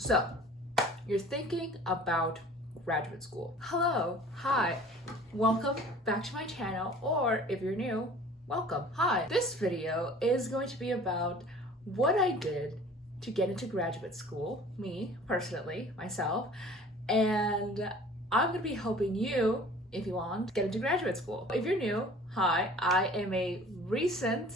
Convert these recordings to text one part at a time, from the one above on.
So, you're thinking about graduate school. Hello, hi, welcome back to my channel, or if you're new, welcome, hi. This video is going to be about what I did to get into graduate school, me, personally, myself, and I'm gonna be helping you, if you want, get into graduate school. If you're new, hi, I am a recent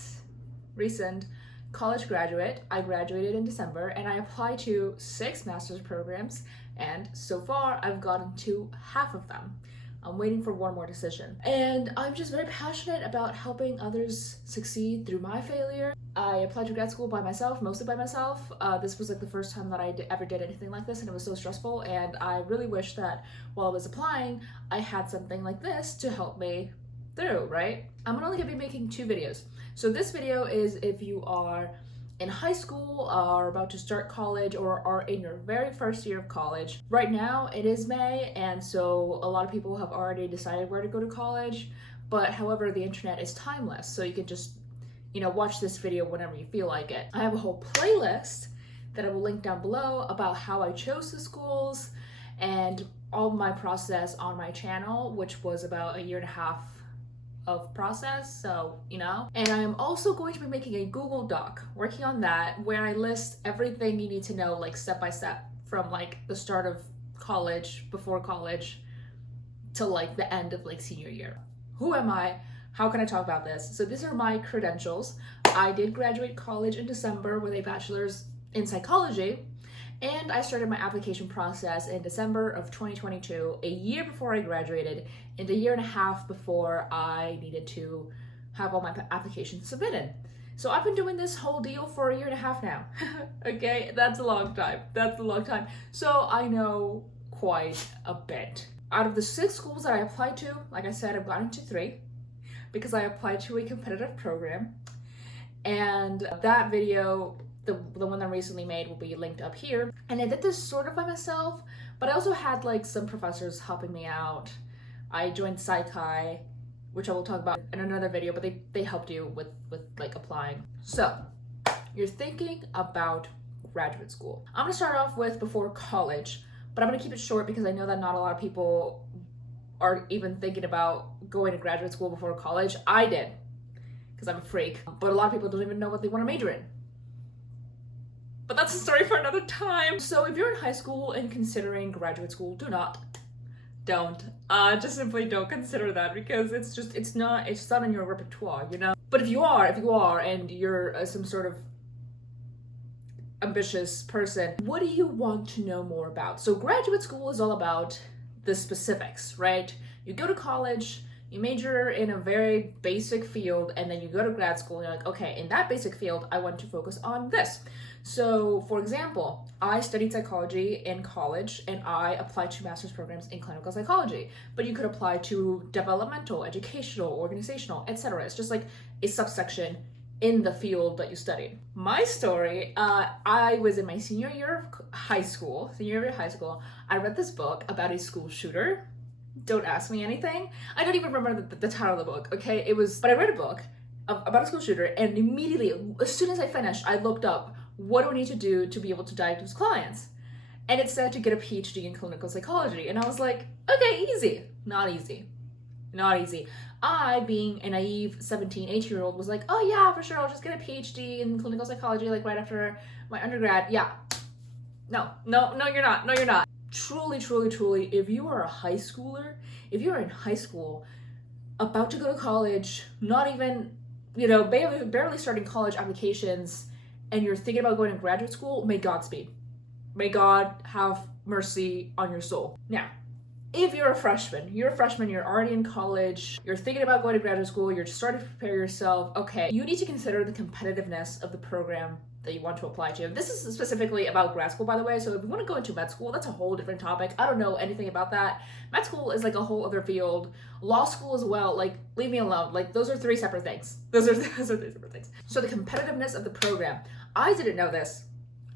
college graduate. I graduated in December and I applied to 6 master's programs, and so far I've gotten to half of them. I'm waiting for one more decision. And I'm just very passionate about helping others succeed through my failure. I applied to grad school by myself, mostly by myself. This was like the first time that I ever did anything like this, and it was so stressful, and I really wish that while I was applying, I had something like this to help me through, right? I'm only gonna be making 2 videos. So this video is if you are in high school, are about to start college, or are in your very first year of college. Right now it is May, and so a lot of people have already decided where to go to college, but however, the internet is timeless, so you can just, watch this video whenever you feel like it. I have a whole playlist that I will link down below about how I chose the schools and all of my process on my channel, which was about 1.5 years of process, so and I am also going to be making a Google Doc, working on that, where I list everything you need to know, like step by step, from like the start of college, before college, to like the end of like senior year. Who am I? How can I talk about this? So these are my credentials. I did graduate college in December with a bachelor's in psychology, and I started my application process in December of 2022, a year before I graduated, and 1.5 years before I needed to have all my applications submitted. So I've been doing this whole deal for 1.5 years now. Okay, that's a long time. That's a long time. So I know quite a bit. Out of the 6 schools that I applied to, like I said, I've gotten to 3 because I applied to a competitive program. And that video, the one that I recently made, will be linked up here. And I did this sort of by myself, but I also had like some professors helping me out. I joined Psychi, which I will talk about in another video, but they helped you with like applying. So you're thinking about graduate school. I'm gonna start off with before college, but I'm gonna keep it short because I know that not a lot of people are even thinking about going to graduate school before college. I did, because I'm a freak, but a lot of people don't even know what they want to major in. But that's a story for another time. So if you're in high school and considering graduate school, don't just simply don't consider that, because it's not in your repertoire, But if you are and you're some sort of ambitious person, what do you want to know more about? So graduate school is all about the specifics, right? You go to college, you major in a very basic field, and then you go to grad school and you're like, okay, in that basic field, I want to focus on this. So for example, I studied psychology in college and I applied to master's programs in clinical psychology, but you could apply to developmental, educational, organizational, etc. It's just like a subsection in the field that you studied. My story, I was in my senior year of high school. I read this book about a school shooter. Don't ask me anything. I don't even remember the title of the book, okay? But I read a book about a school shooter, and immediately, as soon as I finished, I looked up, what do I need to do to be able to diagnose clients? And it said to get a PhD in clinical psychology. And I was like, okay, easy. Not easy. I, being a naive 17, 18-year-old, was like, oh yeah, for sure, I'll just get a PhD in clinical psychology, like right after my undergrad. Yeah. No, you're not. Truly, if you are a high schooler, if you're in high school, about to go to college, not even, barely starting college applications, and you're thinking about going to graduate school, may Godspeed. May God have mercy on your soul. Now, if you're a freshman, you're already in college, you're thinking about going to graduate school, you're starting to prepare yourself, okay, you need to consider the competitiveness of the program that you want to apply to. This is specifically about grad school, by the way, so if you want to go into med school, that's a whole different topic. I don't know anything about that. Med school is like a whole other field. Law school as well, like, leave me alone. Like, those are 3 separate things. Those are 3 separate things. So the competitiveness of the program. I didn't know this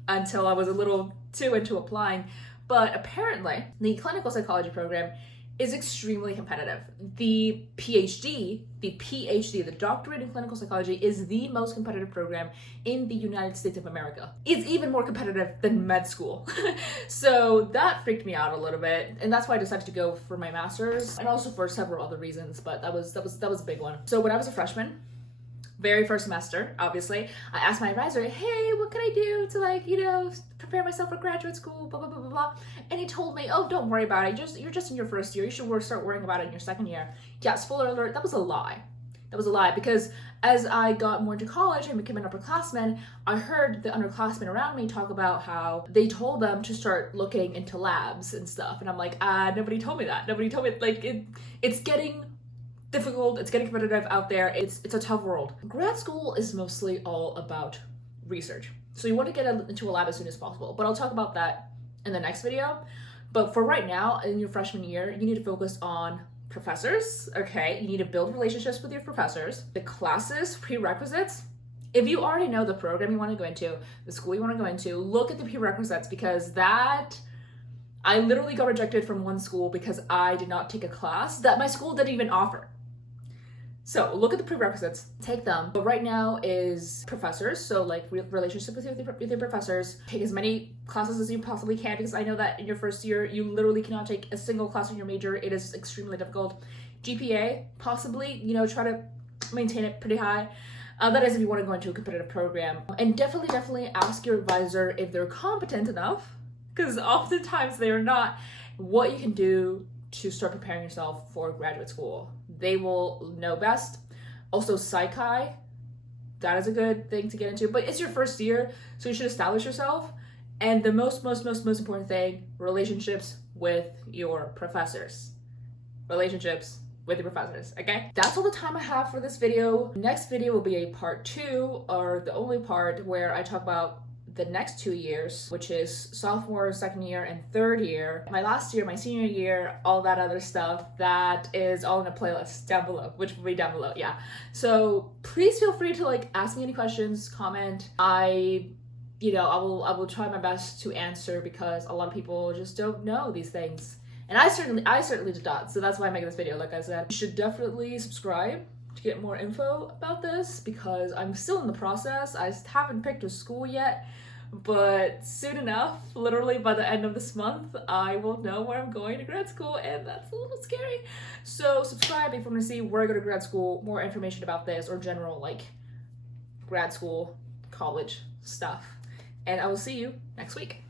until I was a little too into applying, but apparently the clinical psychology program is extremely competitive. The PhD, the doctorate in clinical psychology, is the most competitive program in the United States of America. It's even more competitive than med school. So that freaked me out a little bit, and that's why I decided to go for my master's, and also for several other reasons, but that was a big one. So when I was a freshman, very first semester, obviously, I asked my advisor, hey, what can I do to, like, you know, prepare myself for graduate school, blah, blah, blah, blah, blah. And he told me, oh, don't worry about it. You're just in your first year. You should start worrying about it in your second year. Yeah, spoiler alert, that was a lie. That was a lie, because as I got more into college and became an upperclassman, I heard the underclassmen around me talk about how they told them to start looking into labs and stuff. And I'm like, nobody told me that. Nobody told me, like, it's getting difficult, it's getting competitive out there, it's a tough world. Grad school is mostly all about research. So you want to get into a lab as soon as possible, but I'll talk about that in the next video. But for right now, in your freshman year, you need to focus on professors, okay? You need to build relationships with your professors, the classes, prerequisites. If you already know the program you want to go into, the school you want to go into, look at the prerequisites, because I literally got rejected from one school because I did not take a class that my school didn't even offer. So look at the prerequisites, take them. But right now is professors, so like relationship with your professors. Take as many classes as you possibly can, because I know that in your first year, you literally cannot take a single class in your major. It is extremely difficult. GPA, possibly, you know, try to maintain it pretty high. That is if you want to go into a competitive program. And definitely ask your advisor if they're competent enough, because oftentimes they are not, what you can do to start preparing yourself for graduate school. They will know best. Also, psychi, that is a good thing to get into, but it's your first year, so you should establish yourself. And the most important thing, relationships with your professors. Relationships with your professors, okay? That's all the time I have for this video. Next video will be a part 2, or the only part where I talk about the next 2 years, which is sophomore, second year, and third year. My last year, my senior year, all that other stuff, that is all in a playlist down below, which will be down below, yeah. So please feel free to like ask me any questions, comment. I will try my best to answer, because a lot of people just don't know these things. And I certainly did not, so that's why I'm making this video. Like I said, you should definitely subscribe to get more info about this, because I'm still in the process. I haven't picked a school yet, but soon enough, literally by the end of this month, I will know where I'm going to grad school, and that's a little scary. So subscribe if you want to see where I go to grad school, more information about this, or general like grad school, college stuff. And I will see you next week.